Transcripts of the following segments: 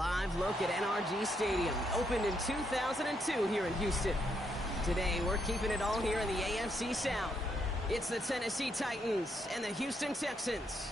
live look at NRG Stadium, opened in 2002 here in Houston. Today, we're keeping it all here in the AFC South. It's the Tennessee Titans and the Houston Texans.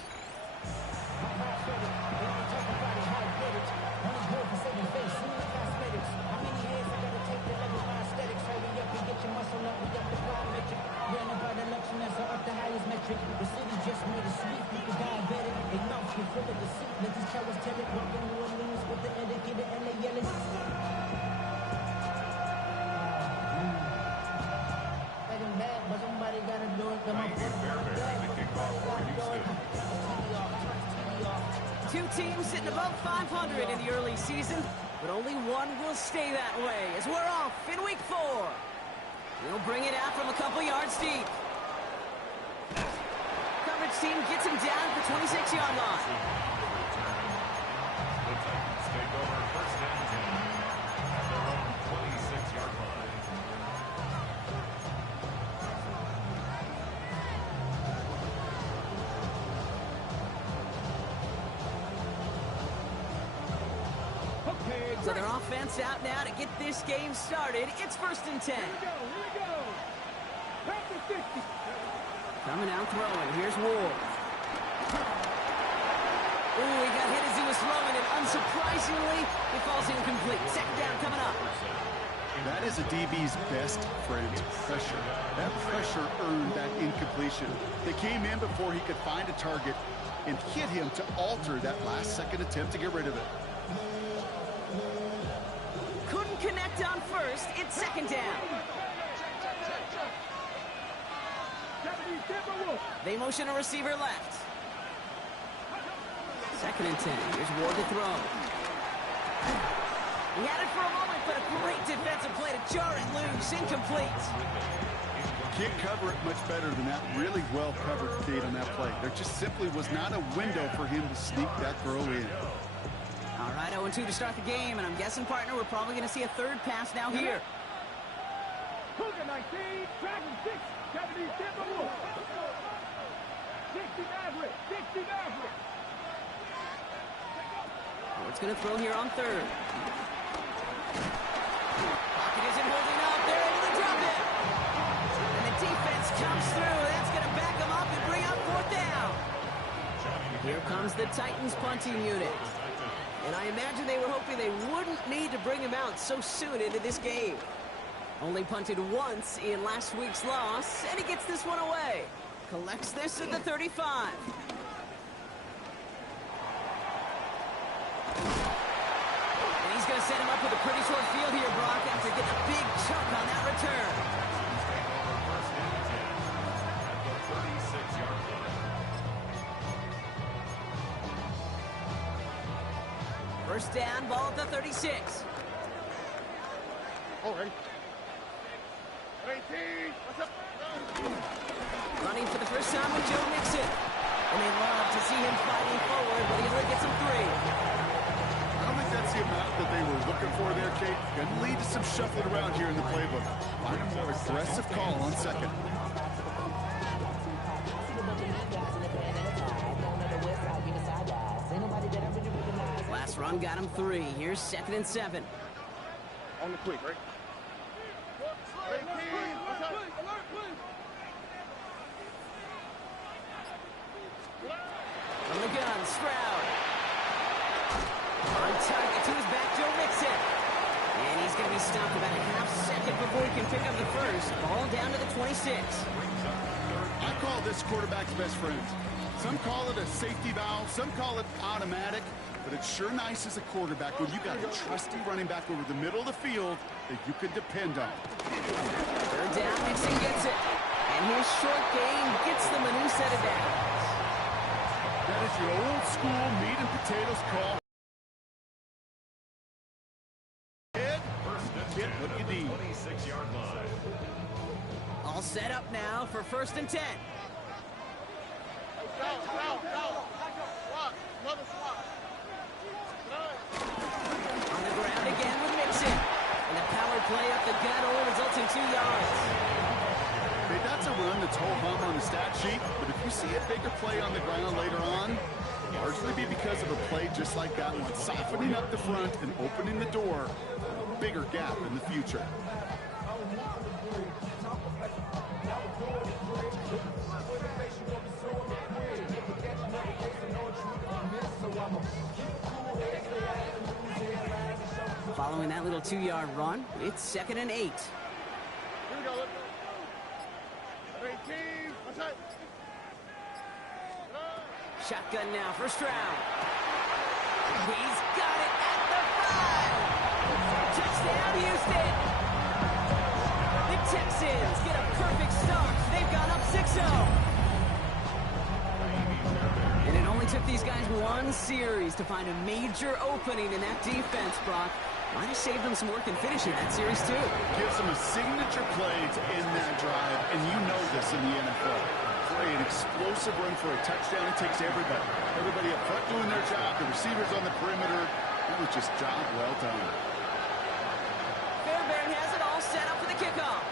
Two teams sitting above 500 in the early season, but only one will stay that way as we're off in week 4. He'll bring it out from a couple yards deep. Coverage team gets him down at the 26-yard line. The Titans take over first and 10 at their own 26-yard line. So their offense out now to get this game started. It's first and 10. Here we go. Practice 50. Coming out throwing. Here's Ward. Ooh, he got hit as he was throwing it. Unsurprisingly, it falls incomplete. Second down coming up. That is a DB's best friend, pressure. That pressure earned that incompletion. They came in before he could find a target and hit him to alter that last-second attempt to get rid of it. Couldn't connect on first. It's second down. They motion a receiver left. Second and 10. Here's Ward to throw. He had it for a moment, but a great defensive play to jar it loose. Incomplete. Can't cover it much better than that. Really well covered Kate on that play. There just simply was not a window for him to sneak that throw in. All right, 0-2 to start the game, and I'm guessing, partner, we're probably going to see a third pass now here. Cougar 19, Dragon 6, 70 Timberwolves. 60 Maverick, 60 Maverick. Ward's going to throw here on third. Pocket isn't holding up. They're able to drop it. And the defense comes through. That's going to back them up and bring up fourth down. Here comes the Titans punting unit. And I imagine they were hoping they wouldn't need to bring him out so soon into this game. Only punted once in last week's loss, and he gets this one away. Collects this at the 35. And he's going to set him up with a pretty short field here, Brock, after getting a big chunk on that return. First and 10 at the 36-yard line. First down, ball at the 36. Already. 18, what's up? Running for the first time with Joe Mixon. And they love to see him fighting forward, but he only gets him 3. I don't think that's the amount that they were looking for there, Kate. Going to lead to some shuffling around here in the playbook. Find a more aggressive call on second. Last run got him 3. Here's second and 7. On the quick, right? 18, what's up? From the gun, Stroud. On target to his back, Joe Mixon. And he's going to be stopped about a half second before he can pick up the first. Ball down to the 26. I call this quarterback's best friend. Some call it a safety valve, some call it automatic, but it's sure nice as a quarterback when you got a trusty running back over the middle of the field that you can depend on. Third down, Mixon gets it. And his short gain gets them a new set of downs. That is your old school meat and potatoes call. First and 10 at the 26-yard line. All set up now for first and 10. On the ground again with Mixon. And a power play up the gut only results in 2 yards. Hey, that's a run that's ho-hum on the stat sheet, but if you see a bigger play on the ground later on, Largely be because of a play just like that one, softening up the front and opening the door for a bigger gap in the future. Following that little 2-yard run, it's 2nd and 8. Here we go. Let's go. 18. Outside. Shotgun now, first round. He's got it at the 5. Touchdown, Houston. The Texans get a perfect start. They've gone up 6-0. And it only took these guys one series to find a major opening in that defense, Brock. Might have saved them some work in finishing that series, too. Gives them a signature play to end that drive, and you know this in the NFL. Play an explosive run for a touchdown. It takes everybody. Everybody up front doing their job, the receivers on the perimeter. It was just job well done. Fairbairn has it all set up for the kickoff.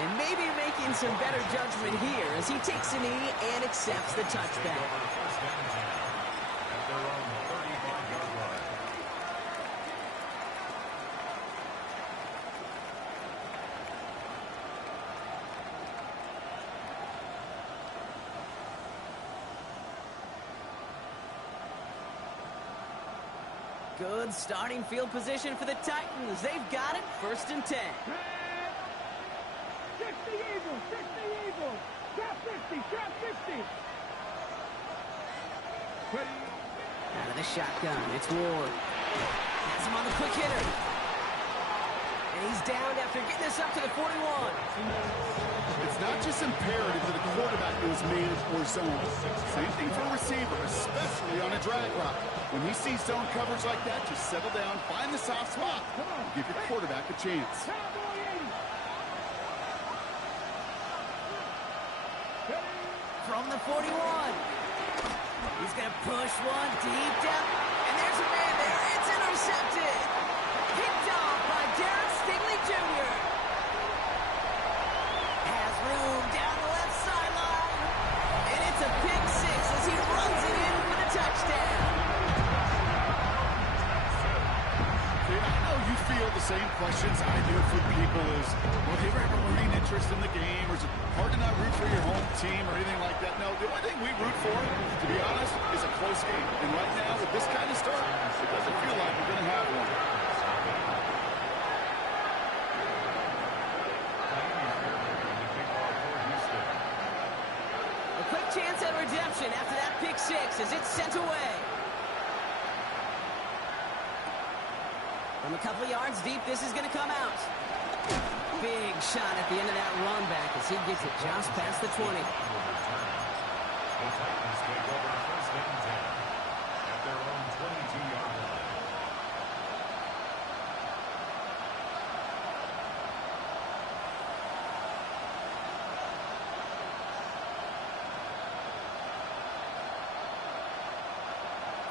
And maybe making some better judgment here as he takes a knee and accepts the touchback. Good starting field position for the Titans. They've got it, 1st and 10. 60 Eagles, 60 Eagles. Drop 50, drop 50. Out of the shotgun, it's Ward. Has him on the quick hitter. And he's down after getting this up to the 41. It's not just imperative that a quarterback knows man or zone. Same thing for a receiver, especially on a drag route. When he sees zone coverage like that, just settle down, find the soft spot, and give your quarterback a chance. From the 41. He's going to push one deep down. And there's a man there. It's intercepted. Picked off by Derek Stingley Jr. Has room down the left sideline. And it's a pick 6 as he runs it in for the touchdown. I know you feel the same questions I do from people is, well, do you ever losing interest in the game, or is it hard to not root for your home team or anything like that? No, the only thing we root for, to be honest, is a close game. And right now, with this kind of start, it doesn't feel like we're going to have one. A quick chance at redemption after that pick 6 as it's sent away. From a couple of yards deep, this is going to come out. Big shot at the end of that run back as he gets it just past the 20. The Titans take over 1st and 10 at their own 22-yard line.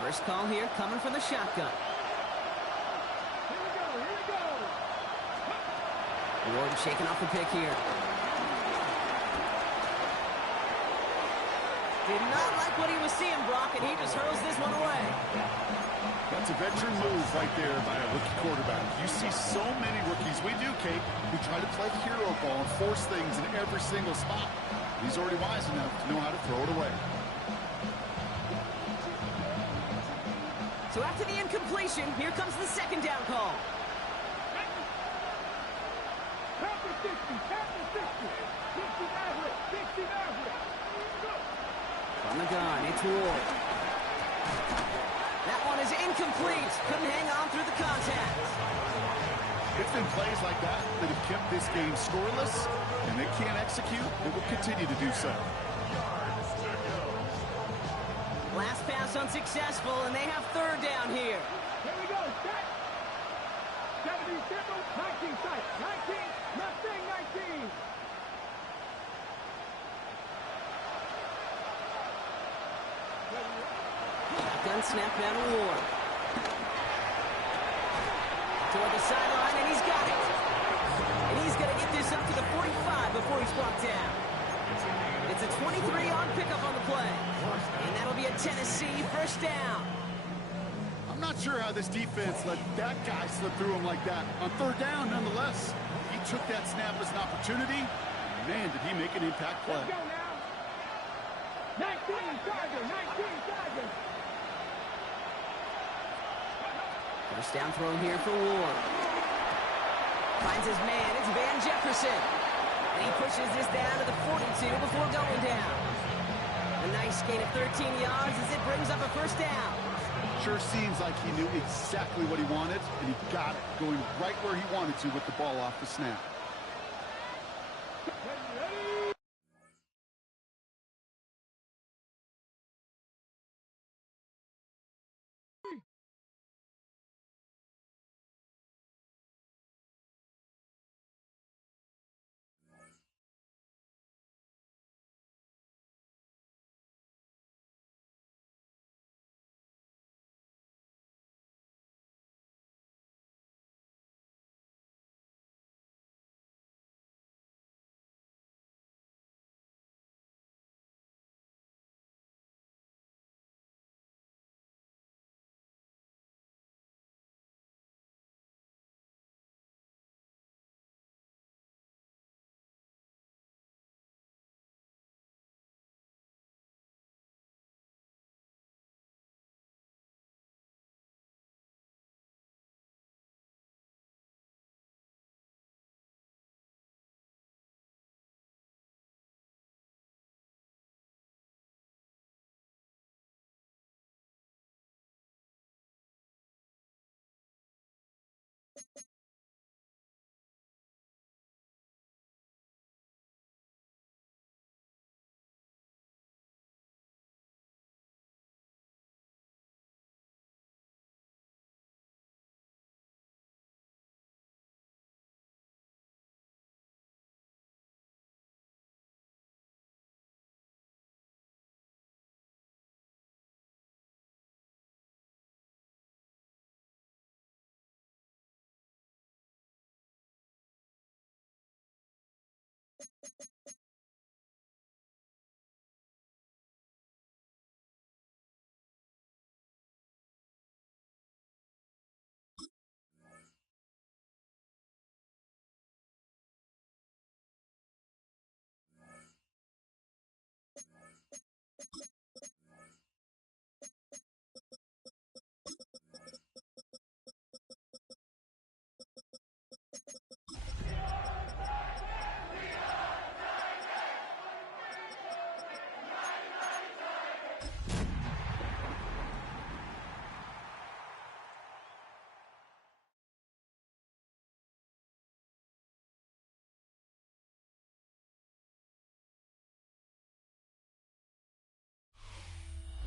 First call here coming from the shotgun. Ward shaking off the pick here. Did not like what he was seeing, Brock, and he just hurls this one away. That's a veteran move right there by a rookie quarterback. You see so many rookies, we do, Kate, who try to play hero ball and force things in every single spot. He's already wise enough to know how to throw it away. So after the incompletion, here comes the 2nd down call. From the gun, it's Ward. That one is incomplete. Couldn't hang on through the contact. It's been plays like that that have kept this game scoreless, and they can't execute. They will continue to do so. Last pass unsuccessful, and they have 3rd down here. Here we go. Set. 70 simple. 19 sight. 19. Nothing. 19. Gun snap down to Ward. Toward the sideline, and he's got it. And he's going to get this gets up to the 45 before he's brought down. It's a 23-yard pickup on the play. And that'll be a Tennessee first down. I'm not sure how this defense let that guy slip through him like that. On third down, nonetheless, he took that snap as an opportunity. Man, did he make an impact play. Let's go now. 19 Chargers, 19 Chargers. First down throw here for Ward. Finds his man. It's Van Jefferson. And he pushes this down to the 42 before going down. A nice gain of 13 yards as it brings up a first down. Sure seems like he knew exactly what he wanted, and he got it, going right where he wanted to with the ball off the snap.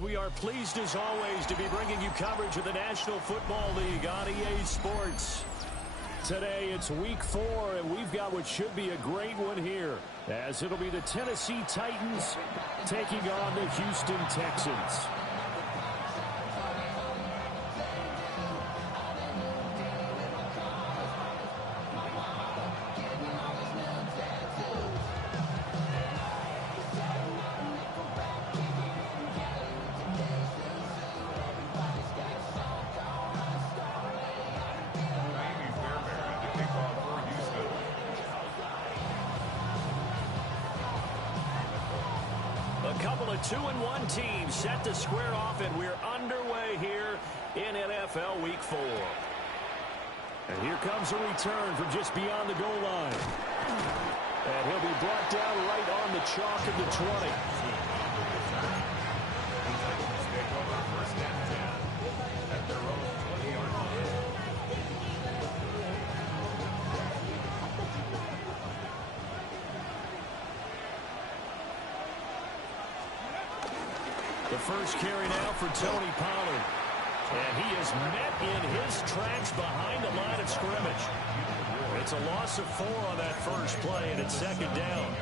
We are pleased, as always, to be bringing you coverage of the National Football League on EA Sports. Today, it's Week 4, and we've got what should be a great one here, as it'll be the Tennessee Titans taking on the Houston Texans. A couple of 2-1 teams set to square off, and we're underway here in NFL Week 4. And here comes a return from just beyond the goal line. And he'll be brought down right on the chalk of the 20. First and 10 at their own 20-yard line. The first carry now for Tony Pollard. And he is met in his tracks behind the line of scrimmage. It's a loss of 4 on that first play, and it's second down.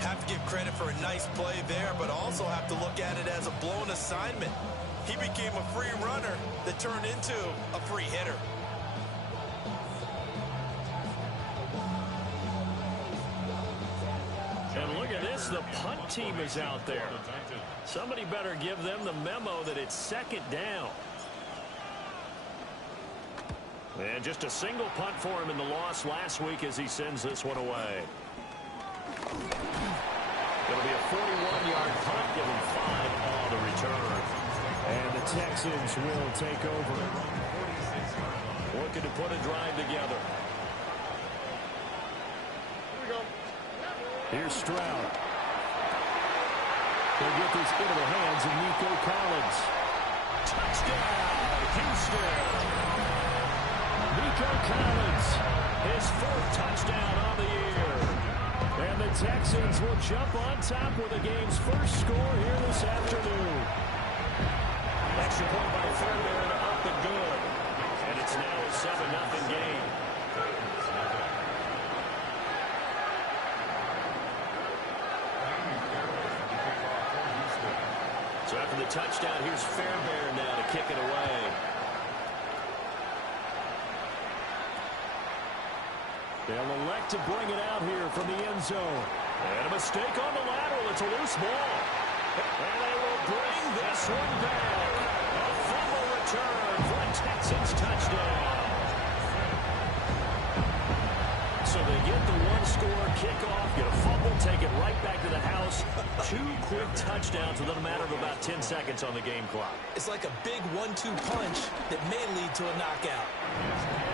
Have to give credit for a nice play there, but also have to look at it as a blown assignment. He became a free runner that turned into a free hitter. the punt team is out there. Somebody better give them the memo that it's second down. And just a single punt for him in the loss last week as he sends this one away. It'll be a 41-yard punt, give him 5 on the return. And the Texans will take over. Looking to put a drive together. Here's Stroud. They'll get this into the hands of Nico Collins. Touchdown, Houston. Nico Collins, his 4th touchdown on the year. And the Texans will jump on top with the game's first score here this afternoon. Extra point by Fairbairn, up and good. And it's now a 7-0 game. So after the touchdown, here's Fairbairn now to kick it away. They'll elect to bring it out here from the end zone. And a mistake on the lateral. It's a loose ball. And they will bring this one back. A fumble return for a Texans touchdown. So they get the one-score kickoff, get a fumble, take it right back to the house. 2 quick touchdowns within a matter of about 10 seconds on the game clock. It's like a big 1-2 punch that may lead to a knockout.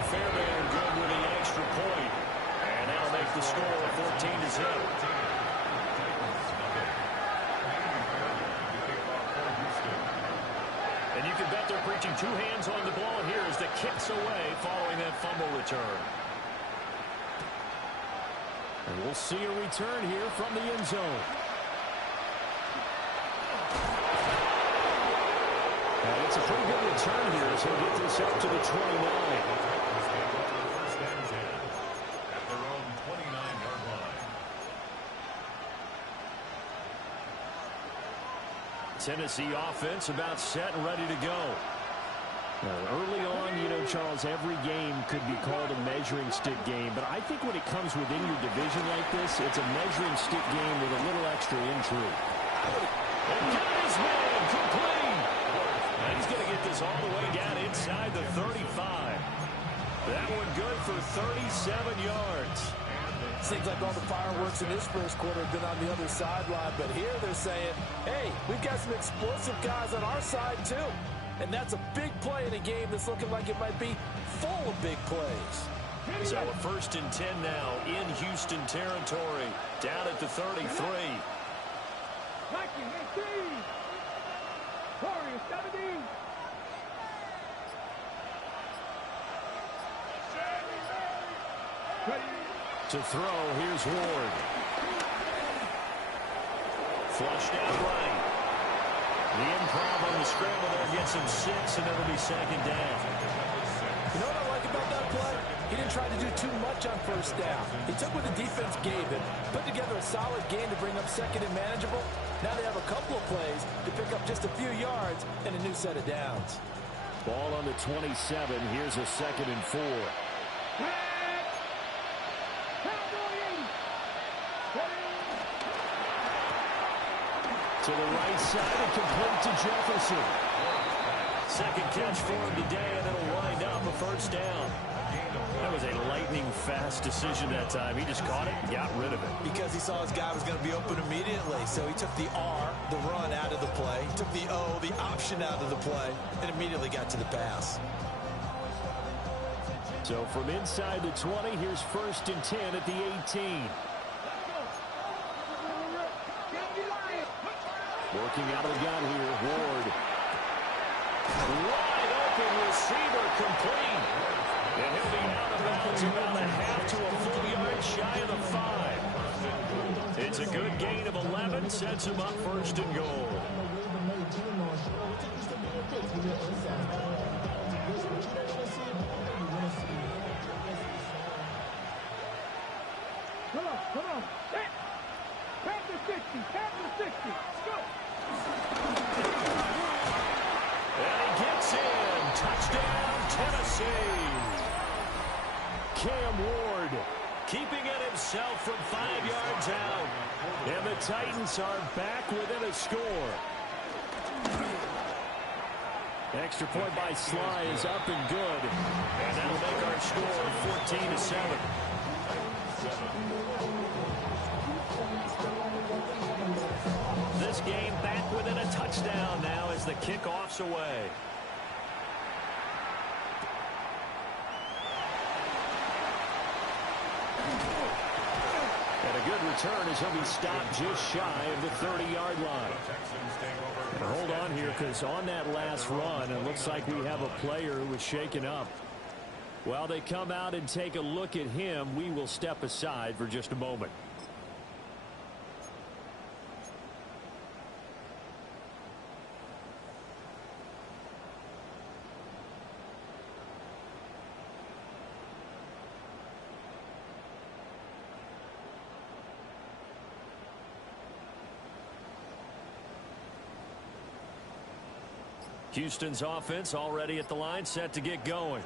Fairbairn good with the extra point. And that'll make the score 14-0. And you can bet they're preaching 2 hands on the ball here as the kick's away following that fumble return. And we'll see a return here from the end zone. And it's a pretty good return here as he'll get this up to the 29. Tennessee offense about set and ready to go. Early on, you know, Charles, every game could be called a measuring stick game, but I think when it comes within your division like this, it's a measuring stick game with a little extra intrigue. And got his man complete. And he's going to get this all the way down inside the 35. That one good for 37 yards. Seems like all the fireworks in this first quarter have been on the other sideline, but here they're saying, hey, we've got some explosive guys on our side too. And that's a big play in a game that's looking like it might be full of big plays. So a 1st and 10 now in Houston territory, down at the 33. 19-18. Warriors 17. To throw, here's Ward. Flushed out right. The improv on the scramble there gets him 6, and it'll be 2nd down. You know what I like about that play? He didn't try to do too much on 1st down. He took what the defense gave him, put together a solid game to bring up 2nd and manageable. Now they have a couple of plays to pick up just a few yards and a new set of downs. Ball on the 27. Here's a 2nd and 4. To the right side and complete to Jefferson. 2nd catch for him today, and it'll wind up a 1st down. That was a lightning-fast decision that time. He just caught it and got rid of it. Because he saw his guy was going to be open immediately. So he took the R, the run, out of the play. He took the O, the option, out of the play, and immediately got to the pass. So from inside the 20, here's 1st and 10 at the 18. Working out of the gun here, Ward. Wide open receiver complete. And he'll be out of bounds about a half to a full yard shy of the 5. It's a good gain of 11, sets him up 1st and goal. Come on. Tap the 60. Let's go. And he gets in. Touchdown, Tennessee. Cam Ward keeping it himself from 5 yards out. And the Titans are back within a score. Extra point by Sly is up and good. And that'll make our score 14-7. This game back within a touchdown now as the kickoff's away. And a good return as he'll be stopped just shy of the 30-yard line. And hold on here, because on that last run, it looks like we have a player who was shaken up. While they come out and take a look at him, we will step aside for just a moment. Houston's offense already at the line, set to get going.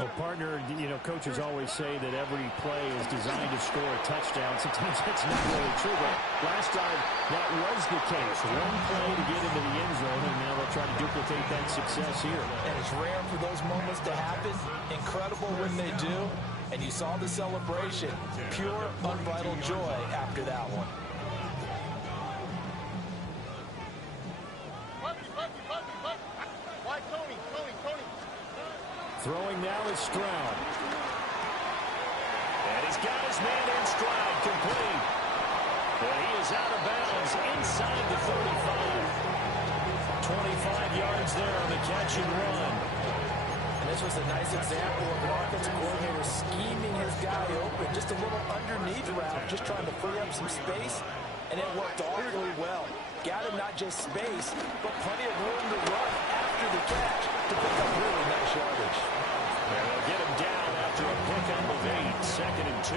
Well, partner, you know, coaches always say that every play is designed to score a touchdown. Sometimes that's not really true, but last time that was the case. One play to get into the end zone, and now they'll try to duplicate that success here. And it's rare for those moments to happen. Incredible when they do. And you saw the celebration. Pure, unbridled joy after that one. Throwing now is Stroud. And he's got his man in Stroud, complete. And he is out of bounds inside the 35. 25 yards there on the catch and run. And this was a nice example of an offensive coordinator scheming his guy open. Just a little underneath route, just trying to free up some space. And it worked awfully well. Got him not just space, but plenty of room to run after the catch to pick up really nice yardage. And they'll get him down after a pickup of 8, 2nd and 2.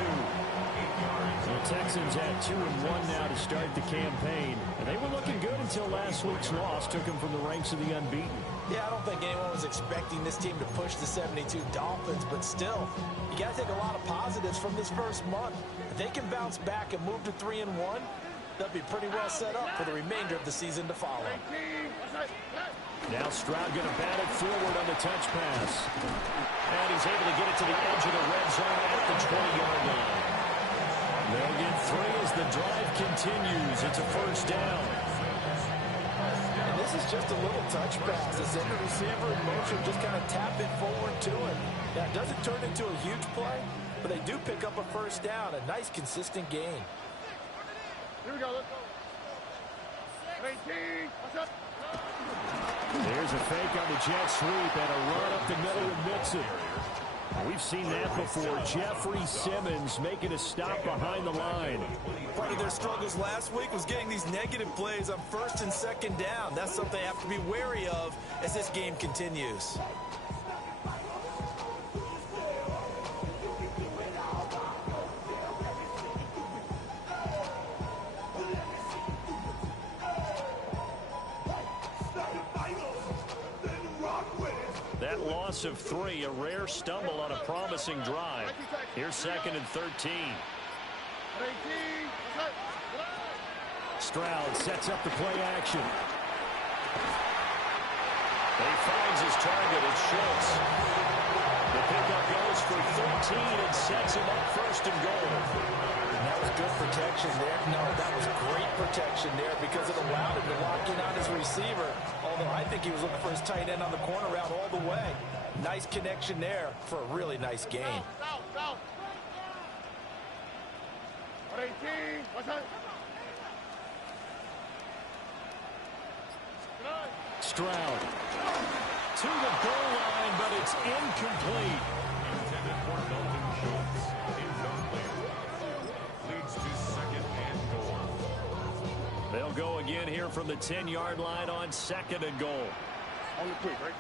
The Texans had 2-1 now to start the campaign. And they were looking good until last week's loss took them from the ranks of the unbeaten. Yeah, I don't think anyone was expecting this team to push the 72 Dolphins, but still, you got to take a lot of positives from this first month. If they can bounce back and move to 3-1, they'll be pretty well set up for the remainder of the season to follow. Now Stroud going to bat it forward on the touch pass. And he's able to get it to the edge of the red zone at the 20-yard line. They'll get 3 as the drive continues. It's a first down. And this is just a little touch pass. They send the receiver in motion, just kind of tap it forward to him. Now, it doesn't turn into a huge play, but they do pick up a first down. A nice, consistent gain. Here we go, let's go. 18, what's up? There's a fake on the jet sweep and a run up the middle of Mixon. We've seen that before. Jeffrey Simmons making a stop behind the line. Part of their struggles last week was getting these negative plays on 1st and 2nd down. That's something they have to be wary of as this game continues. That loss of 3, a rare stumble on a promising drive. Here's 2nd and 13. Stroud sets up the play action. He finds his target. It's Schultz. The pickup goes for 13 and sets him up 1st and goal. And that was good protection there. No, that was great protection there because it allowed him to lock in on his receiver. Although I think he was looking for his tight end on the corner route all the way. Nice connection there for a really nice gain. 18, what's up? Stroud to the goal line, but it's incomplete. Intended for Dalton Schultz. Incomplete. Leads to 2nd and goal. They'll go again here from the 10-yard line on 2nd and goal. On the quick, right?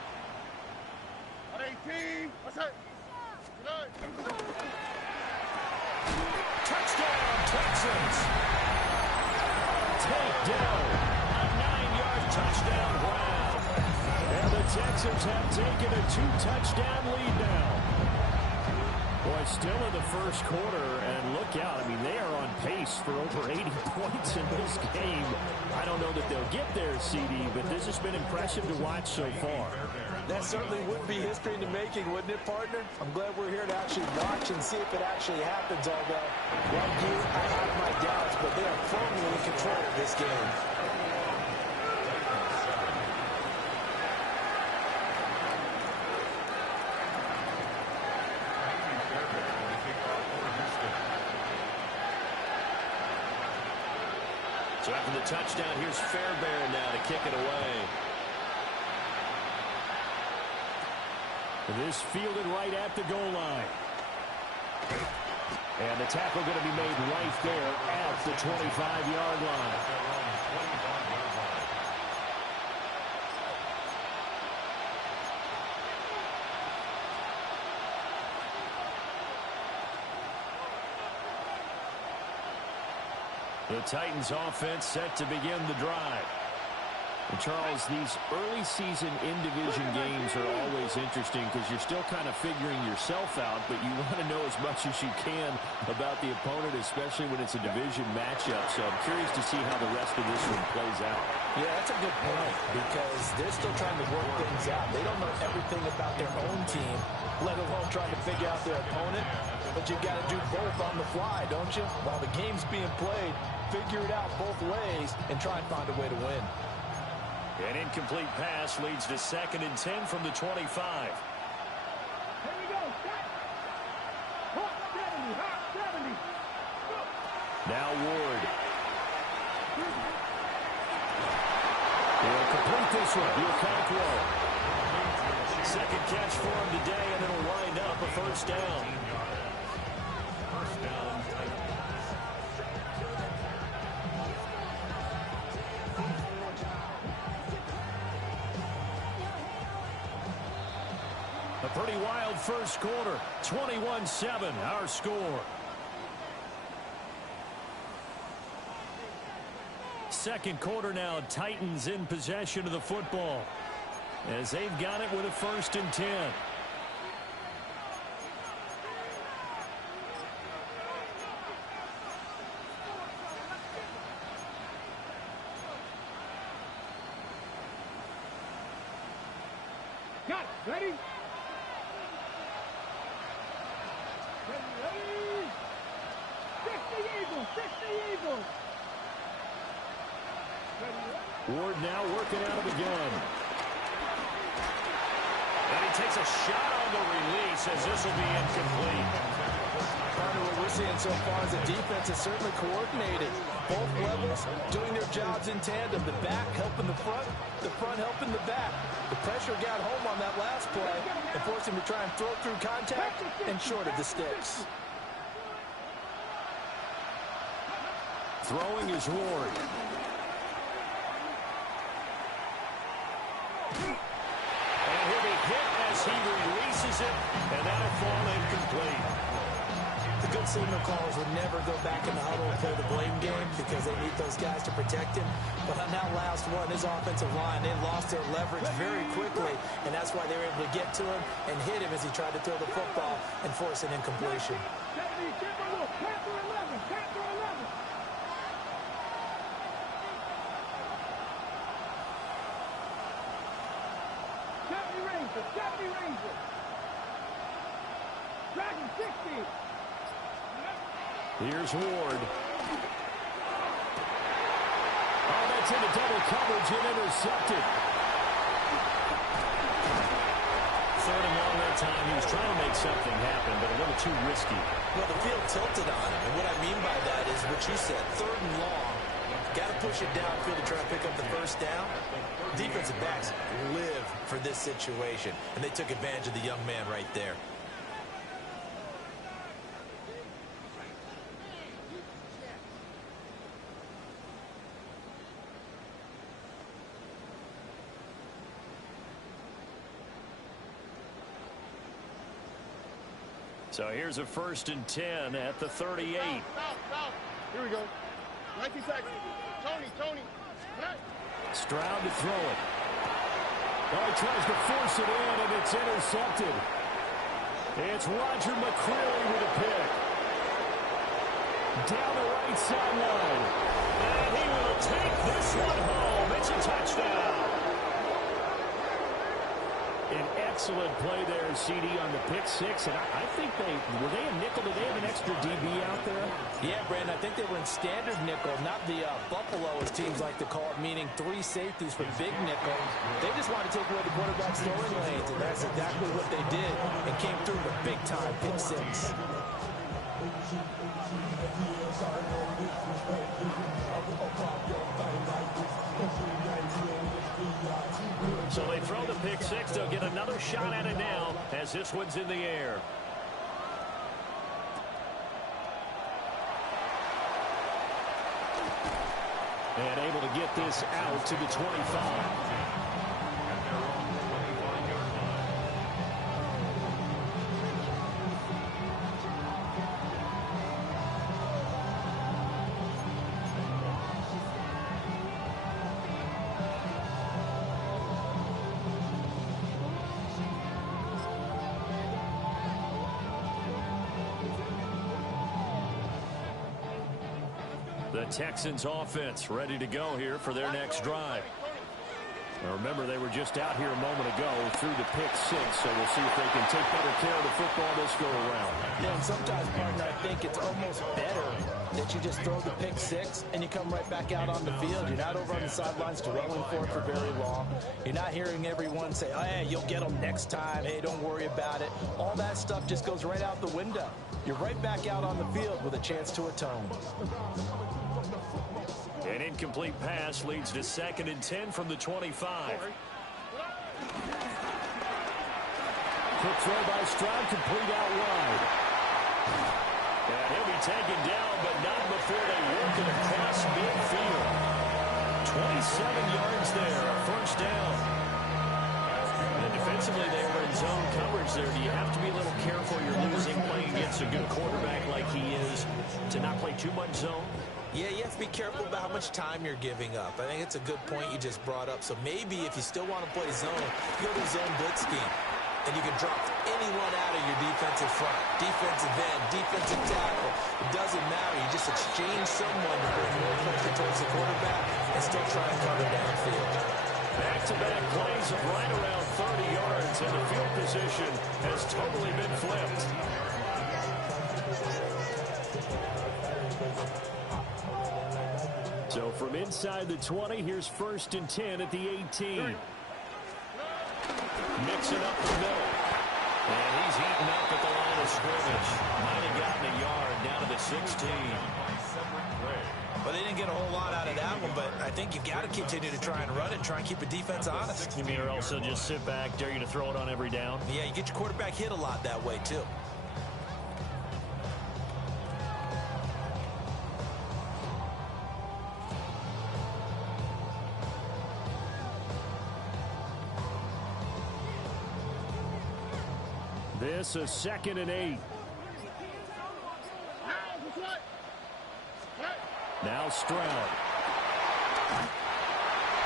18, what's up? Touchdown, Texans. Takedown. A 9-yard touchdown grab. And the Texans have taken a 2-touchdown lead now. Boy, still in the first quarter, and look out. I mean, they are on pace for over 80 points in this game. I don't know that they'll get there, CD, but this has been impressive to watch so far. That certainly would be history in the making, wouldn't it, partner? I'm glad we're here to actually watch and see if it actually happens, although, like you, I have my doubts, but they are firmly in control of this game. So after the touchdown, here's Fairbairn now to kick it away. This fielded right at the goal line. And the tackle going to be made right there at the 25-yard line. The Titans offense set to begin the drive. And Charles, these early season in-division games are always interesting because you're still kind of figuring yourself out, but you want to know as much as you can about the opponent, especially when it's a division matchup. So I'm curious to see how the rest of this one plays out. Yeah, that's a good point because they're still trying to work things out. They don't know everything about their own team, let alone trying to figure out their opponent. But you've got to do both on the fly, don't you? While the game's being played, figure it out both ways and try and find a way to win. An incomplete pass leads to 2nd and 10 from the 25. Here we go. Hot 70. Hot 70. Go. Now Ward. He'll complete this one. Okonkwo. Second catch for him today, and it'll wind up a first down. First down, Titans. A pretty wild first quarter. 21-7, our score. Second quarter now, Titans in possession of the football as they've got it with a 1st and 10. Got it. Ready? Ready? 60 Eagles. 60 Eagles. Ward now working out of the gun. And he takes a shot on the release as this will be incomplete. Partner, what we're seeing so far is the defense is certainly coordinated. Both levels doing their jobs in tandem. The back helping the front helping the back. The pressure got home on that last play and forced him to try and throw through contact and short of the sticks. Throwing is Ward. And he'll be hit as he releases it, and that'll fall incomplete. The good signal callers would never go back in the huddle and play the blame game because they need those guys to protect him. But on that last one, his offensive line, they lost their leverage very quickly, and that's why they were able to get to him and hit him as he tried to throw the football and force an incompletion. 70, Timberwolves. Panther 11. Panther 11. Rangers. 70 Rangers. Dragon 60. Here's Ward. Oh, that's into double coverage and intercepted. 3rd and long that time. He was trying to make something happen, but a little too risky. Well, the field tilted on him, and what I mean by that is what you said, 3rd and long. Got to push it downfield to try and pick up the first down. Defensive backs live for this situation, and they took advantage of the young man right there. So here's a 1st and 10 at the 38. South. Here we go. 19 seconds. Tony. Stroud to throw it. Oh, he tries to force it in, and it's intercepted. It's Roger McCreary with a pick. Down the right sideline. And he will take this one home. It's a touchdown. An excellent play there, CD, on the pick six. And I think were they a nickel? Did they have an extra DB out there? Yeah, Brandon, I think they were in standard nickel, not the Buffalo, as teams like to call it, meaning 3 safeties for big nickel. They just wanted to take away the quarterback's throwing lanes, and that's exactly what they did, and came through with a big-time pick six. So they throw the pick six. They'll get another shot at it now as this one's in the air. And able to get this out to the 25. The Texans offense ready to go here for their next drive. Now remember, they were just out here a moment ago through the pick six, so we'll see if they can take better care of the football this go around. Yeah, and sometimes, partner, I think it's almost better that you just throw the pick six and you come right back out on the field. You're not over on the sidelines dwelling for it for very long. You're not hearing everyone say, oh, hey, you'll get them next time. Hey, don't worry about it. All that stuff just goes right out the window. You're right back out on the field with a chance to atone. An incomplete pass leads to 2nd and 10 from the 25. Quick throw by Stroud, complete out wide. And he'll be taken down, but not before they work it across midfield. 27 yards there, a first down. And defensively, they were in zone coverage there. Do you have to be a little careful you're losing playing against a good quarterback like he is to not play too much zone? Yeah, you have to be careful about how much time you're giving up. I think it's a good point you just brought up. So maybe if you still want to play zone, you go to zone blitz scheme. And you can drop anyone out of your defensive front. Defensive end, defensive tackle. It doesn't matter. You just exchange someone to bring more pressure towards the quarterback and still try and cover downfield. Back-to-back plays of right around 30 yards, and the field position has totally been flipped. So from inside the 20, here's 1st and 10 at the 18. Mixing up the middle. And he's eaten up at the line of scrimmage. Might have gotten a yard down to the 16. Well, they didn't get a whole lot out of that one, but I think you've got to continue to try and run it and try and keep the defense honest. You mean or also just sit back, dare you to throw it on every down? Yeah, you get your quarterback hit a lot that way, too. This is 2nd and 8. Now Stroud.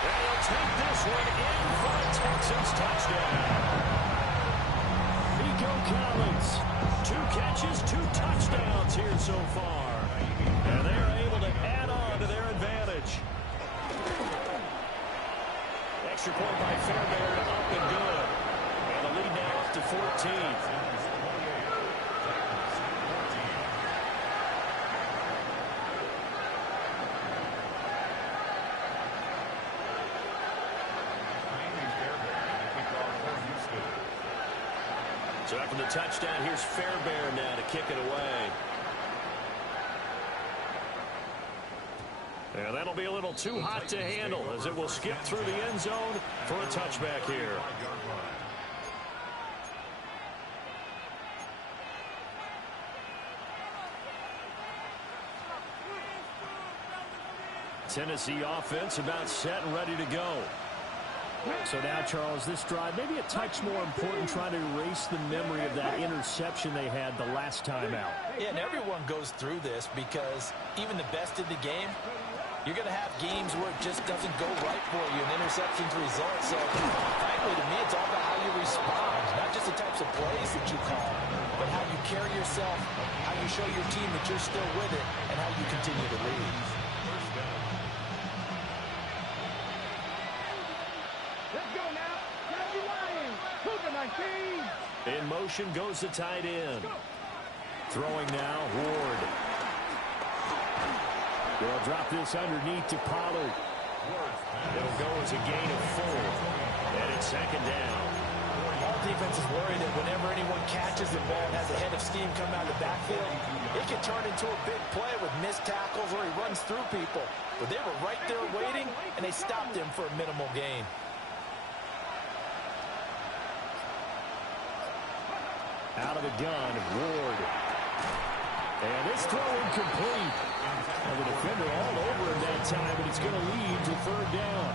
And he'll take this one in for a Texans touchdown. Nico Collins, 2 catches, 2 touchdowns here so far. And they are able to add on to their advantage. Extra point by Fairbairn, up and good. And the lead now up to 14. So after the touchdown, here's Fairbairn now to kick it away. And that'll be a little too hot to handle as it will skip through the end zone for a touchback here. Tennessee offense about set and ready to go. So now, Charles, this drive maybe a touch more important, trying to erase the memory of that interception they had the last time out. Yeah, and everyone goes through this because even the best in the game, You're going to have games where it just doesn't go right for you, and interceptions result. So, frankly, to me, it's all about how you respond. Not just the types of plays that you call, but how you carry yourself, how you show your team that you're still with it, and how you continue to lead. Let's go now. Jackie Lions. Cougar 19. In motion goes the tight end. Throwing now, Ward. They'll drop this underneath to Pollard. It'll go as a gain of 4. And it's second down. All defense is worried that whenever anyone catches the ball and has a head of steam come out of the backfield, it can turn into a big play with missed tackles or he runs through people. But they were right there waiting, and they stopped him for a minimal gain. Out of the gun, Ward. And this throw incomplete. And the defender all over him that time, but it's going to lead to third down.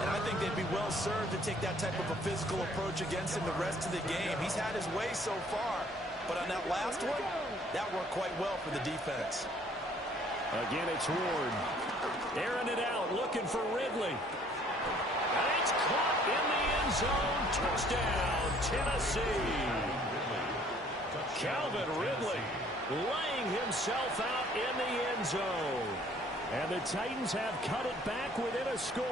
And I think they'd be well served to take that type of a physical approach against him the rest of the game. He's had his way so far, but on that last one, that worked quite well for the defense. Again, it's Ward. Airing it out, looking for Ridley. And it's caught in the end zone. Touchdown, Tennessee. Calvin Ridley laying himself out in the end zone. And the Titans have cut it back within a score.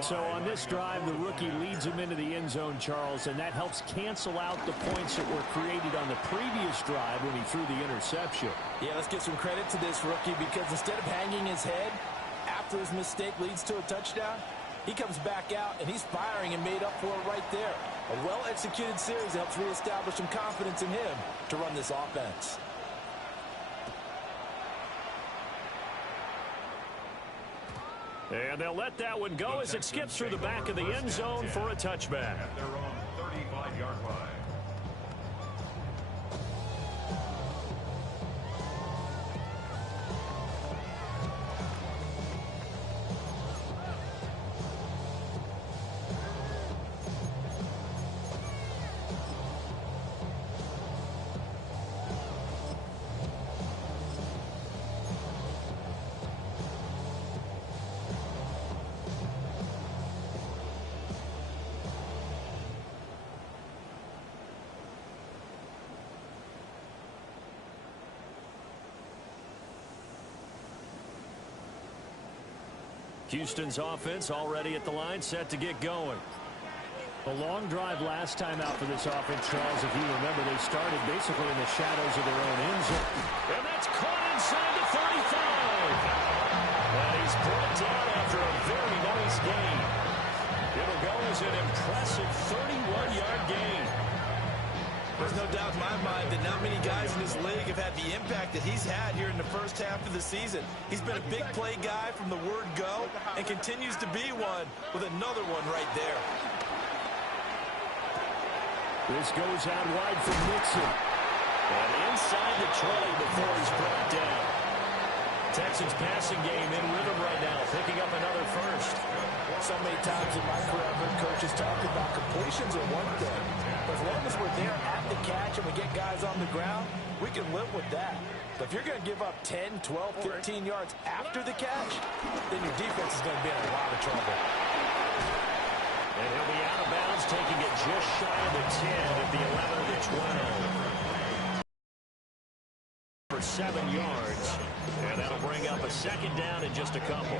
So on this drive, the rookie leads him into the end zone, Charles, and that helps cancel out the points that were created on the previous drive when he threw the interception. Yeah, let's give some credit to this rookie because instead of hanging his head after his mistake leads to a touchdown, he comes back out and he's firing and made up for it right there. A well-executed series helps reestablish some confidence in him to run this offense. And they'll let that one go as it skips through the back of the end zone for a touchback. At their own 35-yard line. Houston's offense already at the line, set to get going. A long drive last time out for this offense, Charles. If you remember, they started basically in the shadows of their own end zone. And that's caught inside the 35. And he's brought down after a very nice gain. It'll go as an impressive 31-yard gain. There's no doubt in my mind that not many guys in this league have had the impact that he's had here in the first half of the season. He's been a big play guy from the word go and continues to be one with another one right there. This goes out wide for Mixon. And inside the 20 before he's brought down. Texans passing game in rhythm right now, picking up another first. So many times in my career, I've heard coaches talk about completions are one thing. But as long as we're there at the catch and we get guys on the ground, we can live with that. But if you're going to give up 10, 12, 15 yards after the catch, then your defense is going to be in a lot of trouble. And he'll be out of bounds, taking it just shy of the 10 at the 11 to 12. For 7 yards. And that'll bring up a second down in just a couple.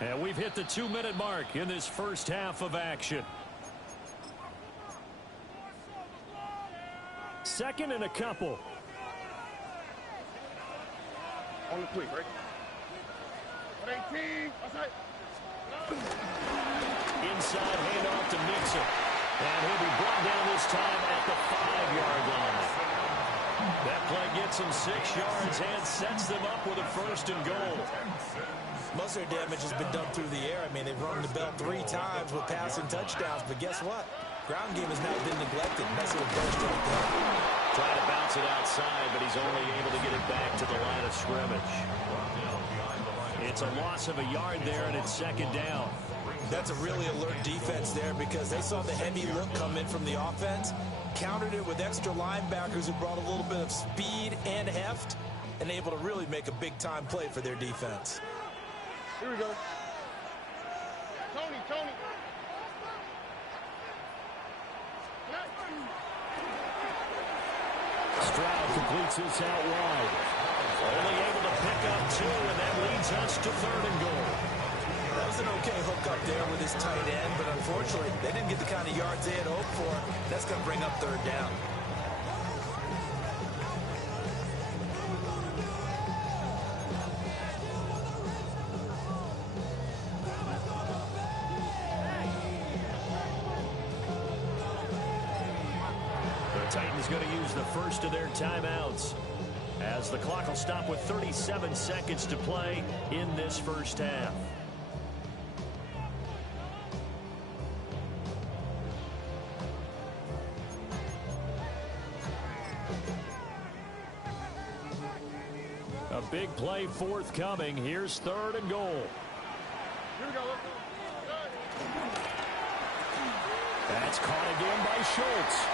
And we've hit the 2-minute mark in this first half of action. Second and a couple. On the quick, right? 18. Outside. Inside handoff to Mixon. And he'll be brought down this time at the 5-yard line. That play gets him 6 yards and sets them up with a first and goal. Most of their damage has been done through the air. I mean, they've rung the bell 3 times with passing touchdowns, but guess what? Ground game has now been neglected. Nice little burst right there. Trying to bounce it outside, but he's only able to get it back to the line of scrimmage. It's a loss of a yard there, and it's second down. That's a really alert defense there because they saw the heavy look come in from the offense, countered it with extra linebackers who brought a little bit of speed and heft, and able to really make a big-time play for their defense. Here we go. Tony. Stroud completes this out wide. Only able to pick up 2, and that leads us to 3rd and goal. That was an okay hook up there with his tight end, but unfortunately, they didn't get the kind of yards they had hoped for. That's going to bring up 3rd down. Titans going to use the first of their timeouts as the clock will stop with 37 seconds to play in this first half. A big play forthcoming. Here's 3rd and goal. Here we go. That's caught again by Schultz.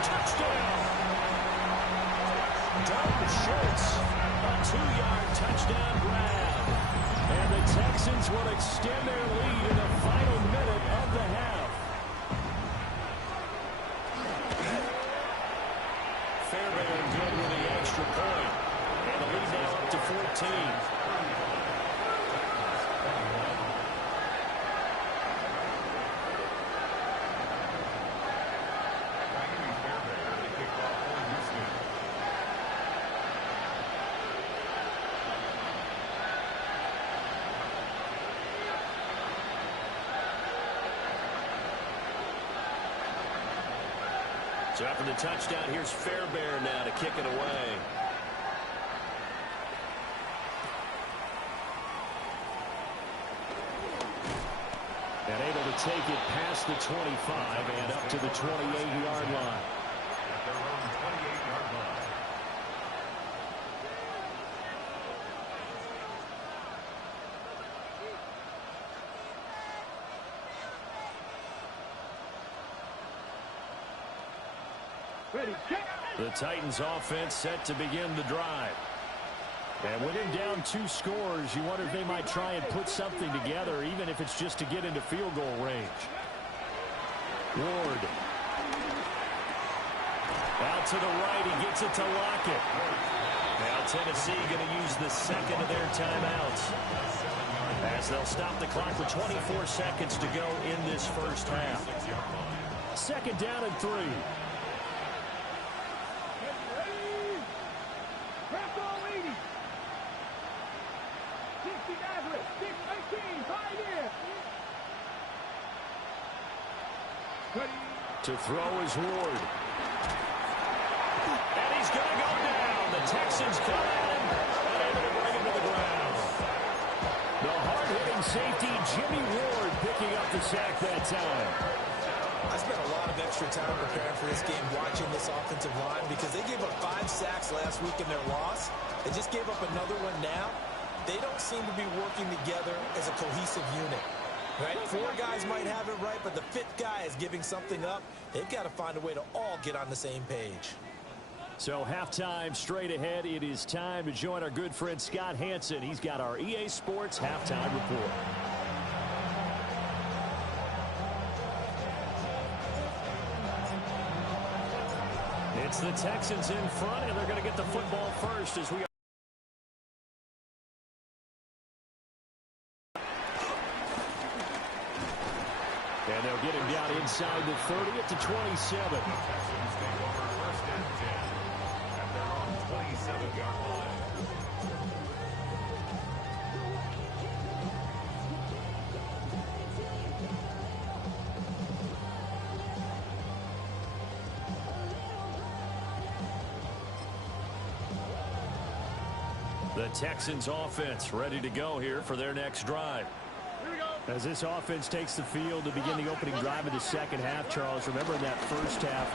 Touchdown! Dalton Schultz, a 2-yard touchdown grab. And the Texans will extend their lead in the final minute of the half. Fairbairn good with the extra point. And the lead now up to 14. So after the touchdown, here's Fairbairn now to kick it away. And able to take it past the 25 and up to the 28-yard line. At their own 28-yard line. Ready, kick. The Titans offense set to begin the drive. And with him down 2 scores, you wonder if they might try and put something together, even if it's just to get into field goal range. Ward. Out to the right, he gets it to Lockett. Now Tennessee going to use the second of their timeouts, as they'll stop the clock with 24 seconds to go in this first half. Second down and 3. Press all 80. 60 Nazareth. 6-18. Right here. Ready. To throw is Ward. And he's going to go down. The Texans come at him, unable to bring him to the ground. The hard-hitting safety, Jimmy Ward, picking up the sack that time. I spent a lot of extra time preparing for this game watching this offensive line because they gave up 5 sacks last week in their loss. They just gave up another one now. They don't seem to be working together as a cohesive unit. Right? 4 guys might have it right, but the 5th guy is giving something up. They've got to find a way to all get on the same page. So halftime straight ahead. It is time to join our good friend Scott Hansen. He's got our EA Sports halftime report. It's the Texans in front, and they're going to get the football first as we are. And they'll get him down inside the 30 at the 27. Texans take over 1st and 10 at their own 27-yard line. The Texans offense ready to go here for their next drive. As this offense takes the field to begin the opening drive of the second half, Charles, remember in that first half,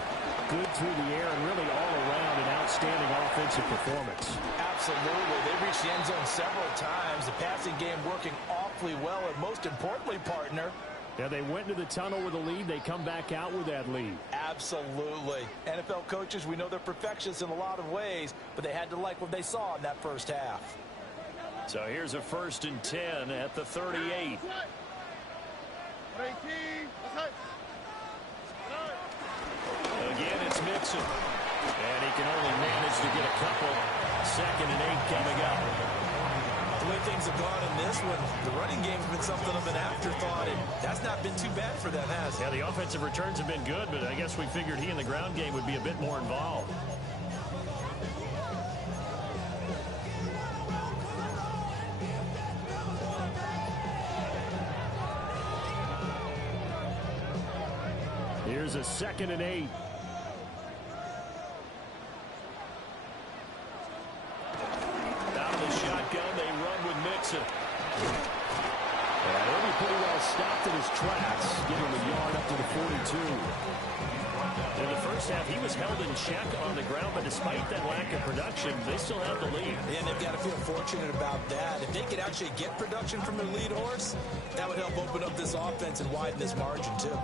good through the air and really all around an outstanding offensive performance. Absolutely. They reached the end zone several times. The passing game working awfully well, and most importantly, partner, yeah, they went into the tunnel with a lead. They come back out with that lead. absolutely. NFL coaches, we know they're perfectionists in a lot of ways, but they had to like what they saw in that first half. So here's a 1st and 10 at the 38. Again, it's Mixon. And he can only manage to get a couple. 2nd and 8 coming up. The way things have gone in this one, the running game's been something of an afterthought, and that's not been too bad for them, has it? Yeah, the offensive returns have been good, but I guess we figured he in the ground game would be a bit more involved. Here's a 2nd and 8. Out of the shotgun, they run with Mixon. He'll be pretty well stopped in his tracks, giving him a yard up to the 42. In the first half, he was held in check on the ground, but despite that lack of production, they still have the lead. And they've got to feel fortunate about that. If they could actually get production from their lead horse, that would help open up this offense and widen this margin, too.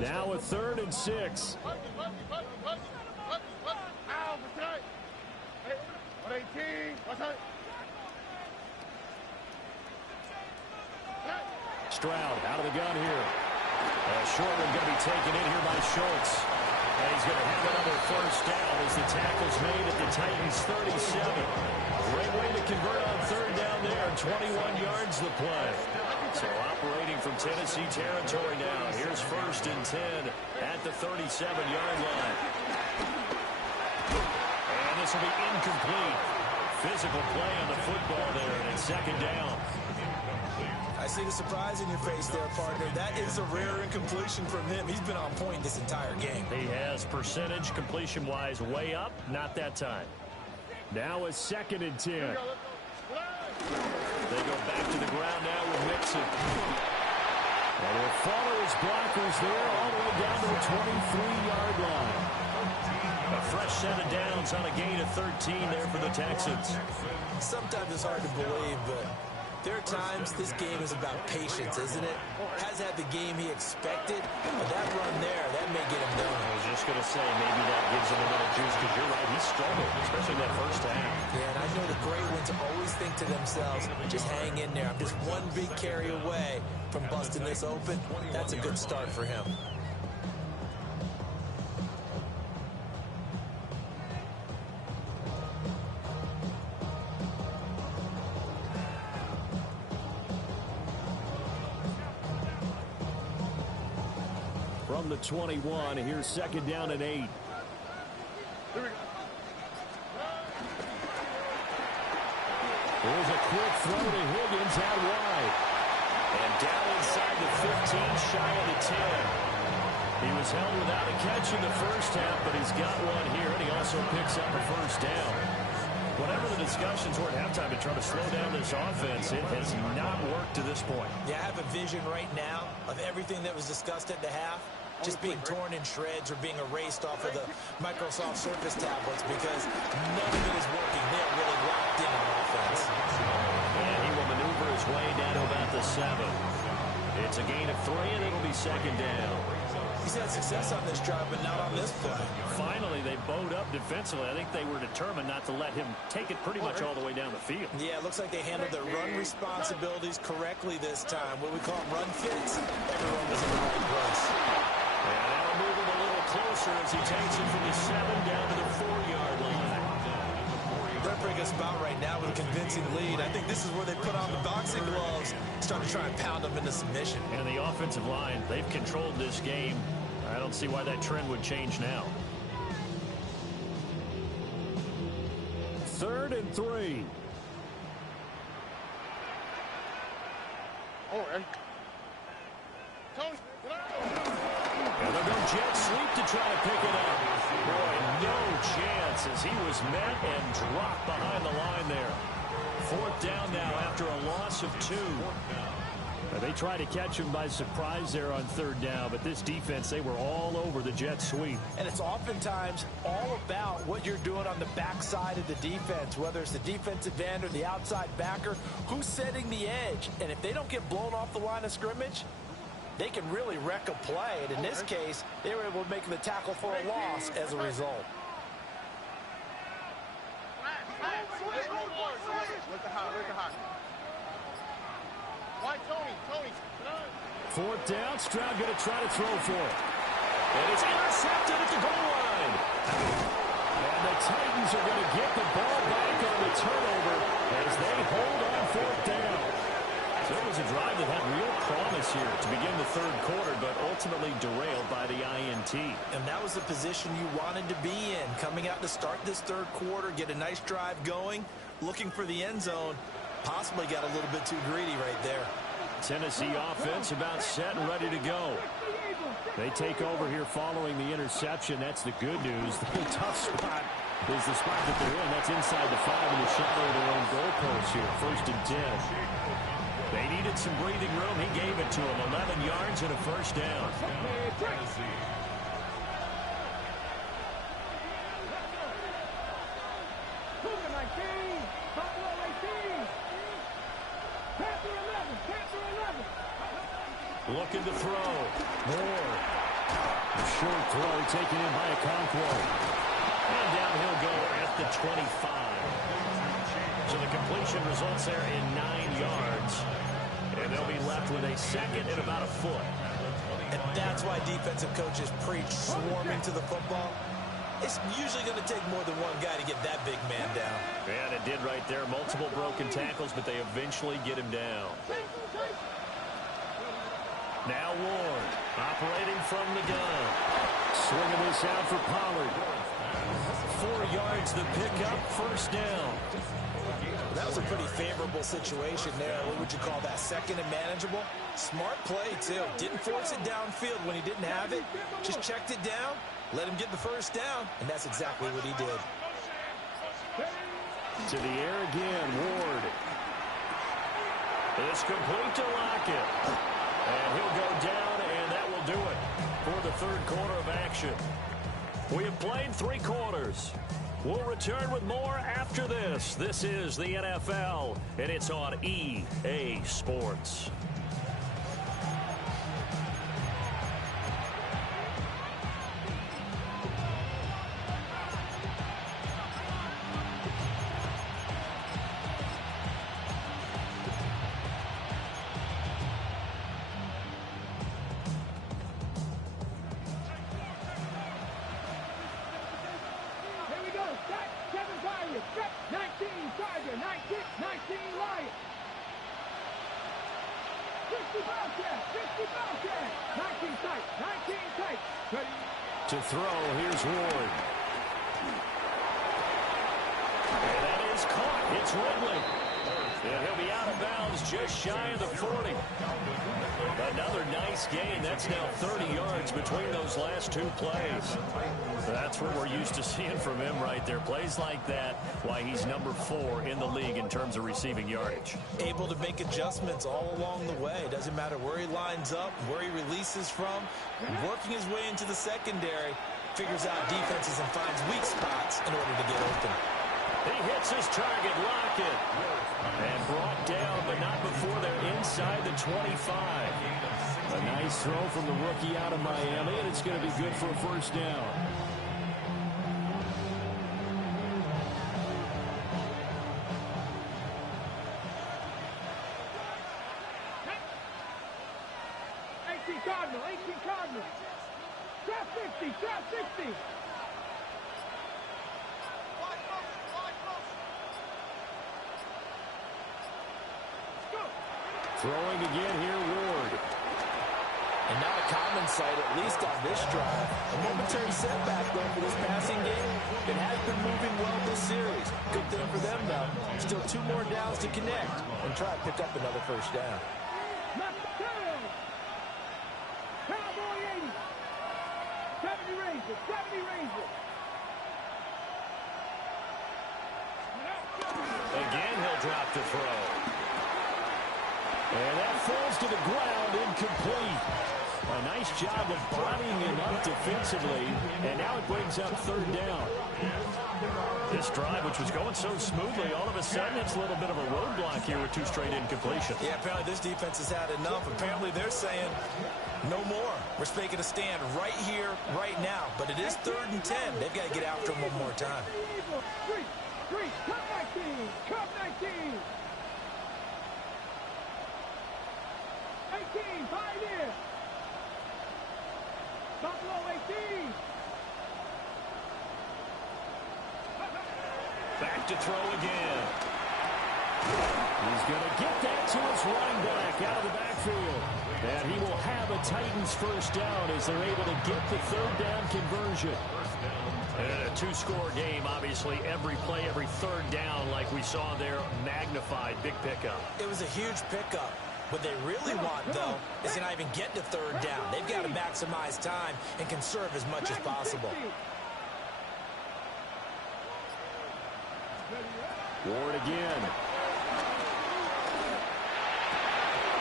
Now a 3rd and 6. Stroud out of the gun here. Short one going to be taken in here by Schultz. And he's going to have another 1st down as the tackle's made at the Titans' 37. Great way to convert on 3rd down there. 21 yards the play. So operating from Tennessee territory now. Here's 1st and 10 at the 37-yard line. And this will be incomplete. Physical play on the football there, and it's 2nd down. I see the surprise in your face there, partner. That is a rare incompletion from him. He's been on point this entire game. He has percentage completion-wise way up, not that time. Now a 2nd and 10. They go back to the ground now with Mixon. And he'll follow his blockers there all the way down to the 23-yard line. A fresh set of downs on a gain of 13 there for the Texans. Sometimes it's hard to believe, but there are times this game is about patience, isn't it? Has had the game he expected, but that run there, that may get him done. I was just going to say, maybe that gives him a little juice, because you're right, he struggled, especially that first half. Yeah, and I know the great ones always think to themselves, just hang in there. I'm just one big carry away from busting this open. That's a good start for him. From the 21, here's 2nd down and 8. Here we go. There's a quick throw to Higgins out wide. And down inside the 15, shy of the 10. He was held without a catch in the first half, but he's got one here, and he also picks up a 1st down. Whatever the discussions were at halftime to try to slow down this offense, it has not worked to this point. Yeah, I have a vision right now of everything that was discussed at the half just being torn in shreds or being erased off of the Microsoft Surface tablets because none of it is working. They're really locked in on offense. And he will maneuver his way down to about the 7. It's a gain of 3, and it'll be 2nd down. He's had success on this drive, but not on this play. Finally, they bowed up defensively. I think they were determined not to let him take it pretty much all the way down the field. Yeah, it looks like they handled their run responsibilities correctly this time. What we call them run fits, everyone was in the right place. And that'll move him a little closer as he takes it from the 7 down to the 4-yard line. They're bringing us about right now with a convincing lead. I think this is where they put on the boxing gloves, start to try and pound them into submission. And the offensive line, they've controlled this game. I don't see why that trend would change now. 3rd and 3. Oh, and Tony, And they'll go jet sweep to try to pick it up. Boy, no chance as he was met and dropped behind the line there. Fourth down now after a loss of 2. They tried to catch him by surprise there on third down, but this defense, they were all over the jet sweep. And it's oftentimes all about what you're doing on the backside of the defense, whether it's the defensive end or the outside backer, who's setting the edge. And if they don't get blown off the line of scrimmage, they can really wreck a play. And in this case, they were able to make the tackle for a loss as a result. Fourth down, Stroud going to try to throw for it. And it's intercepted at the goal line. And the Titans are going to get the ball back on the turnover as they hold on fourth down. So it was a drive that had real promise here to begin the third quarter, but ultimately derailed by the INT. And that was the position you wanted to be in, coming out to start this third quarter, get a nice drive going, looking for the end zone. Possibly got a little bit too greedy right there. Tennessee offense about set and ready to go. They take over here following the interception. That's the good news. The tough spot is the spot that they're in. That's inside the 5 in the shadow of their own goalpost here. 1st and 10. They needed some breathing room. He gave it to them. 11 yards and a first down. Looking to throw. Moore. Short throw taken in by Okonkwo. And down he'll go at the 25. So the completion results there in 9 yards. And they'll be left with a second and about a foot. And that's why defensive coaches preach swarming to the football. It's usually going to take more than one guy to get that big man down. And it did right there. Multiple broken tackles, but they eventually get him down. Now Ward, operating from the gun. Swinging this out for Pollard. 4 yards the pickup, first down. That was a pretty favorable situation there. What would you call that? Second and manageable? Smart play, too. Didn't force it downfield when he didn't have it. Just checked it down, let him get the first down, and that's exactly what he did. To the air again, Ward. It's complete to Lockett. And he'll go down, and that will do it for the third quarter of action. We have played 3 quarters. We'll return with more after this. This is the NFL, and it's on EA Sports. To throw, here's Ward. And that is caught. It's Ridley. And he'll be out of bounds just shy of the 40. Another nice gain. That's now 30 yards between those last 2 plays. That's what we're used to seeing from him right there. Plays like that, why he's number 4 in the league in terms of receiving yardage. Able to make adjustments all along the way. Doesn't matter where he lines up, where he releases from. Working his way into the secondary, figures out defenses and finds weak spots in order to get open. He hits his target, Lockett. And brought down, but not before they're inside the 25. A nice throw from the rookie out of Miami, and it's going to be good for a first down. Cardinal, 18 Cardinal. Trap 50, trap 50. Throwing again here, Ward. And not a common sight, at least on this drive. A momentary setback, though, for this passing game. It has been moving well this series. Good thing for them, though. Still 2 more downs to connect and try to pick up another first down. Cowboy 80. 70 Razor, 70 Razor. drop to throw. And that falls to the ground, incomplete. A nice job of bodying him up defensively, and now it brings up third down. This drive, which was going so smoothly, all of a sudden it's a little bit of a roadblock here with 2 straight incompletions. Yeah, apparently this defense has had enough. Apparently they're saying no more. We're making a stand right here, right now. But it is 3rd and 10. They've got to get after him one more time. Three, cut 19, cut 19. 18, Pioneer. Buffalo 18. Back to throw again. He's going to get that to his running back out of the backfield. And he will have a Titans first down as they're able to get the 3rd down conversion. And a 2-score game, obviously, every play, every 3rd down, like we saw there, magnified, big pickup. It was a huge pickup. What they really want, though, is to not even get to 3rd down. They've got to maximize time and conserve as much as possible. Ward again.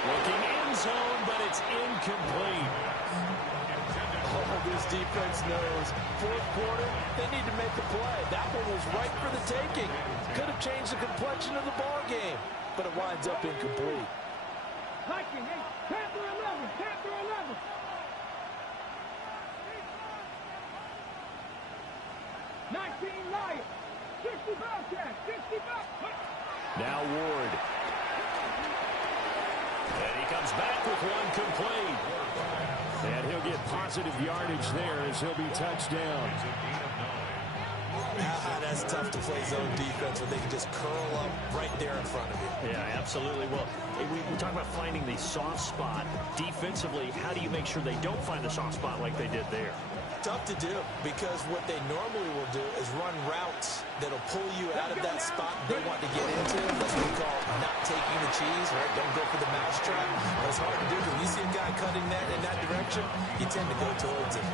Looking end zone, but it's incomplete. Oh, this defense knows. 4th quarter, they need to make a play. That one was right for the taking. Could have changed the complexion of the ball game, but it winds up incomplete. Hiking, 10 through 11, 10 through 11. 19 Lions, 60 Bobcats, 60 Bobcats. Now Ward. And he comes back with one complete. And he'll get positive yardage there as he'll be touched down. That's tough to play zone defense where they can just curl up right there in front of you. Yeah, absolutely. Well, we talk about finding the soft spot. Defensively, how do you make sure they don't find the soft spot like they did there? Tough to do, because what they normally will do is run routes that'll pull you out of that spot they want to get into. That's what we call not taking the cheese, right? Don't go for the mousetrap. But it's hard to do because when you see a guy cutting that in that direction, you tend to go towards it.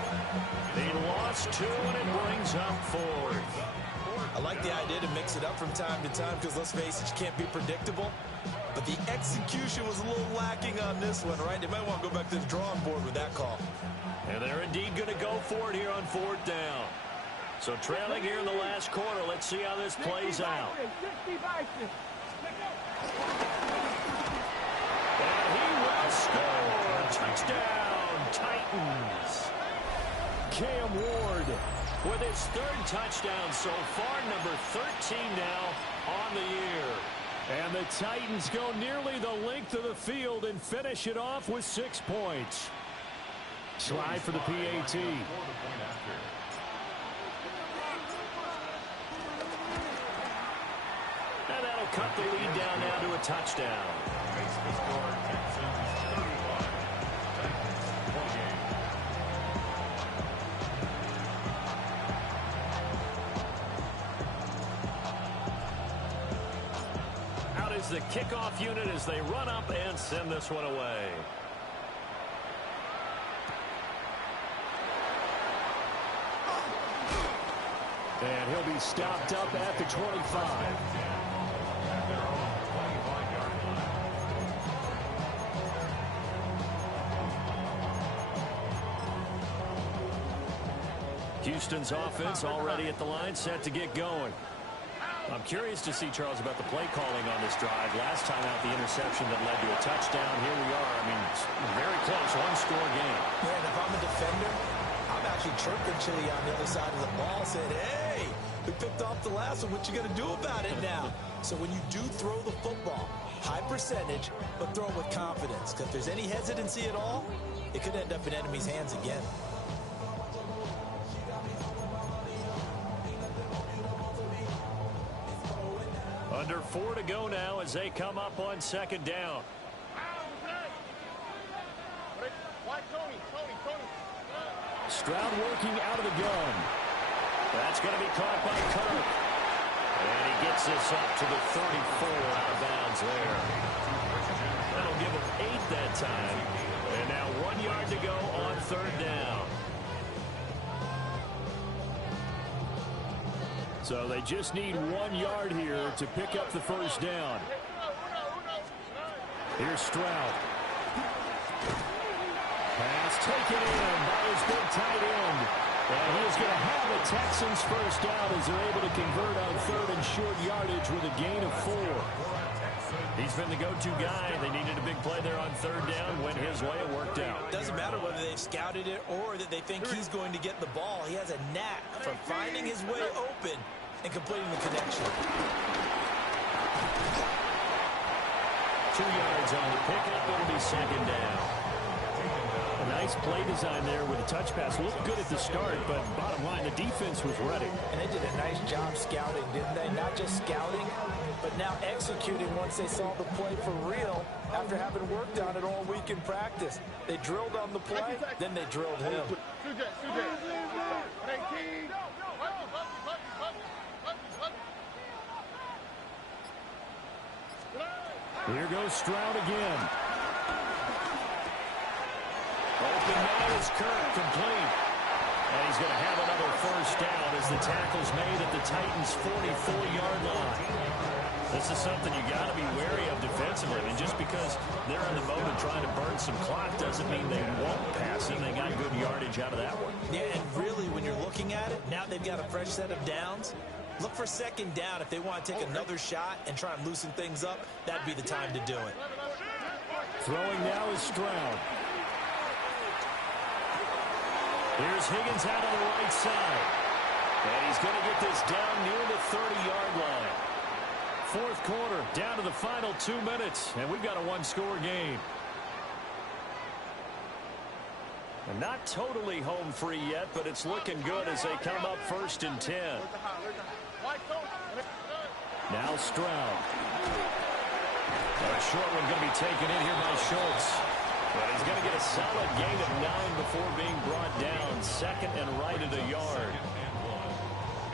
They lost 2, and it brings up 4th. I like the idea to mix it up from time to time because, let's face it, you can't be predictable. But the execution was a little lacking on this one, right? They might want to go back to the drawing board with that call. And they're indeed going to go for it here on 4th down. So trailing here in the last quarter. Let's see how this plays out. And he will score. Touchdown, Titans. Cam Ward with his 3rd touchdown so far, number 13 now on the year. And the Titans go nearly the length of the field and finish it off with 6 points. Slide for the PAT. And that'll cut the lead down now to a touchdown. Out is the kickoff unit as they run up and send this one away. And he'll be stopped up at the 25. Houston's offense already at the line, set to get going. I'm curious to see, Charles, about the play calling on this drive. Last time out, the interception that led to a touchdown. Here we are. I mean, it's very close, 1-score game. Yeah, and if I'm a defender, I'm actually chirping Chili on the other side of the ball, saying, hey, we picked off the last one. What you going to do about it now? So when you do throw the football, high percentage, but throw it with confidence. Because if there's any hesitancy at all, it could end up in enemy's hands again. Under 4 to go now as they come up on 2nd down. Stroud working out of the gun. That's going to be caught by Kirk. And he gets this up to the 34 out of bounds there. That'll give him 8 that time. And now 1 yard to go on 3rd down. So they just need 1 yard here to pick up the first down. Here's Stroud. Pass taken in by his big tight end. And he is going to have a Texans first down as they're able to convert on third and short yardage with a gain of 4. He's been the go-to guy. They needed a big play there on third down. Went his way. It worked out. Doesn't matter whether they've scouted it or that they think he's going to get the ball. He has a knack for finding his way open and completing the connection. 2 yards on the pickup. It'll be second down. A nice play design there with a touch pass. Looked good at the start, but bottom line, the defense was ready. And they did a nice job scouting, didn't they? Not just scouting, but now executing once they saw the play for real after having worked on it all week in practice. They drilled on the play, then they drilled him. Here goes Stroud again. Open man is Kirk, complete. And he's going to have another first down as the tackle's made at the Titans' 44-yard line. This is something you got to be wary of defensively. I mean, just because they're in the mode of trying to burn some clock doesn't mean they won't pass it. They got good yardage out of that one. Yeah, and really, when you're looking at it, now they've got a fresh set of downs. Look for second down if they want to take another shot and try and loosen things up. That'd be the time to do it. Throwing now is Stroud. Here's Higgins out on the right side. And he's going to get this down near the 30-yard line. Fourth quarter, down to the final 2 minutes, and we've got a one-score game. And not totally home free yet, but it's looking good as they come up 1st and 10. Now Stroud. A short one going to be taken in here by Schultz. But he's going to get a solid gain of 9 before being brought down. Second and right at a yard.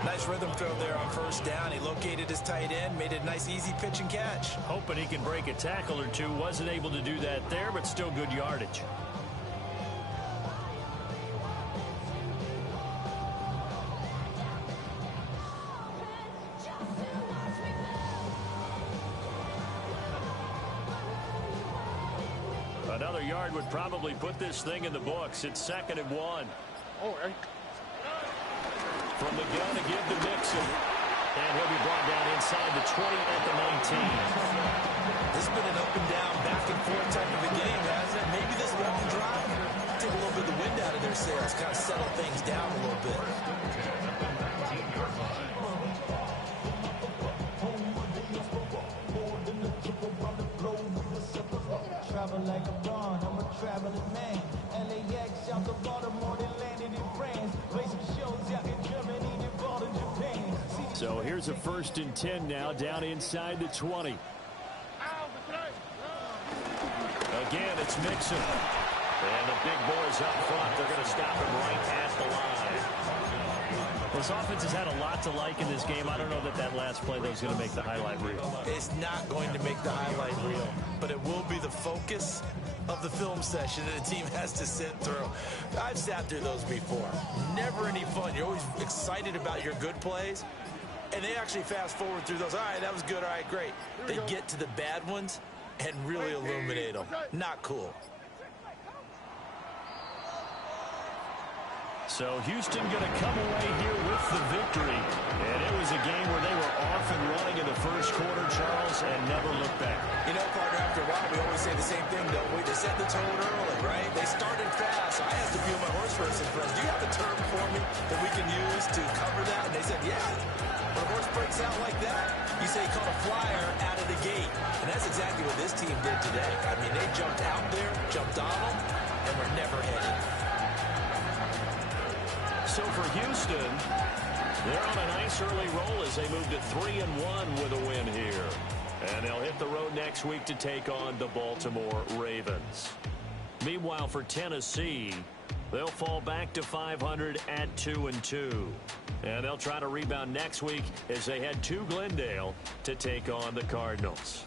Nice rhythm throw there on first down. He located his tight end, made it a nice easy pitch and catch. Hoping he can break a tackle or two. Wasn't able to do that there, but still good yardage. Another yard would probably put this thing in the books. It's 2nd and 1. From the gun to give to Mixon. And he'll be brought down inside the 20 at the 19. This has been an up and down, back and forth type of a game, hasn't it? Maybe this long drive take a little bit of the wind out of their sails, kind of settle things down a little bit. Travel like a bond, I'm a traveling man. LAX out to Baltimore, they landed in France. Play some shows out in Germany, they bought in Japan. So here's a 1st and 10 now, down inside the 20. Again, it's Mixon. And the big boys up front, they're going to stop him right at the line. This offense has had a lot to like in this game. I don't know that that last play, though, is going to make the highlight reel. It's not going to make the highlight reel, but it will be the focus of the film session that a team has to sit through. I've sat through those before. Never any fun. You're always excited about your good plays, and they actually fast forward through those. All right, that was good. All right, great. They get to the bad ones and really illuminate them. Not cool. So Houston going to come away here with the victory. And it was a game where they were off and running in the first quarter, Charles, and never looked back. You know, partner, after a while, we always say the same thing, don't we? They set the tone early, right? They started fast. So I asked a few of my horse racing friends, do you have a term for me that we can use to cover that? And they said, yeah. When a horse breaks out like that, you say he caught a flyer out of the gate. And that's exactly what this team did today. I mean, they jumped out there, jumped on them, and were never headed. So for Houston, they're on a nice early roll as they move to 3-1 with a win here. And they'll hit the road next week to take on the Baltimore Ravens. Meanwhile, for Tennessee, they'll fall back to 500 at 2-2. And they'll try to rebound next week as they head to Glendale to take on the Cardinals.